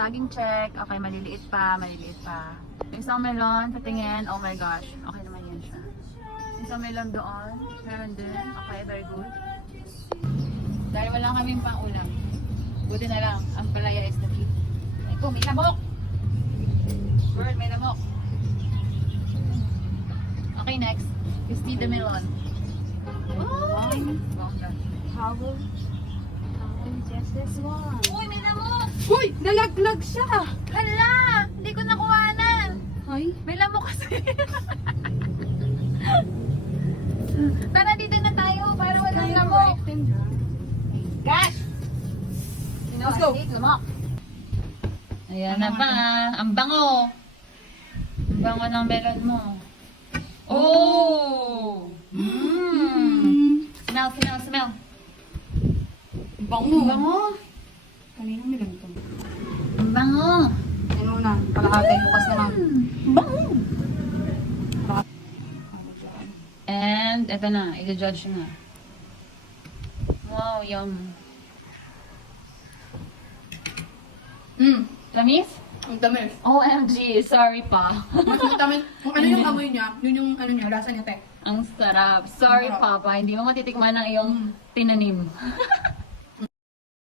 saging check. Okay, maliliit pa, maliliit pa. Yung isang melon, patingin. Oh my gosh. Okay naman yan siya. Yung isang melon doon. Meron din. Okay, very good. Dahil wala kaming pang ulam. Buti na lang. Ang palaya is the key. Ay ko, may lamok! Bird, may lamok. Okay, next. Is the melon. Oh! Bongga. How will just this one? Uy, may lamok! Uy! Nalaglag siya! Hala! Hindi ko nakuhanan! Ay? May lamok kasi. Tara, dito na tayo para walang lamok. Gosh! Let's go. Lamok. Ayan na pa. Ang bango. Ang bango ng melon mo. Oh! Smell, smell, smell. Bango. Bango. Kanina may lang ito. Ang bango. Ano na? Kalahati. Bukas na lang. Bango. And, eto na. I-judge na. Wow, yum. Tamis? Ang tamis. OMG, sorry pa. Mas matamis. Kung ano yung amoy niya, yun yung ano niya, lasa niya, te. Ang sarap. Sorry, Ang sarap. Papa. Hindi mo matitikman ang iyong tinanim.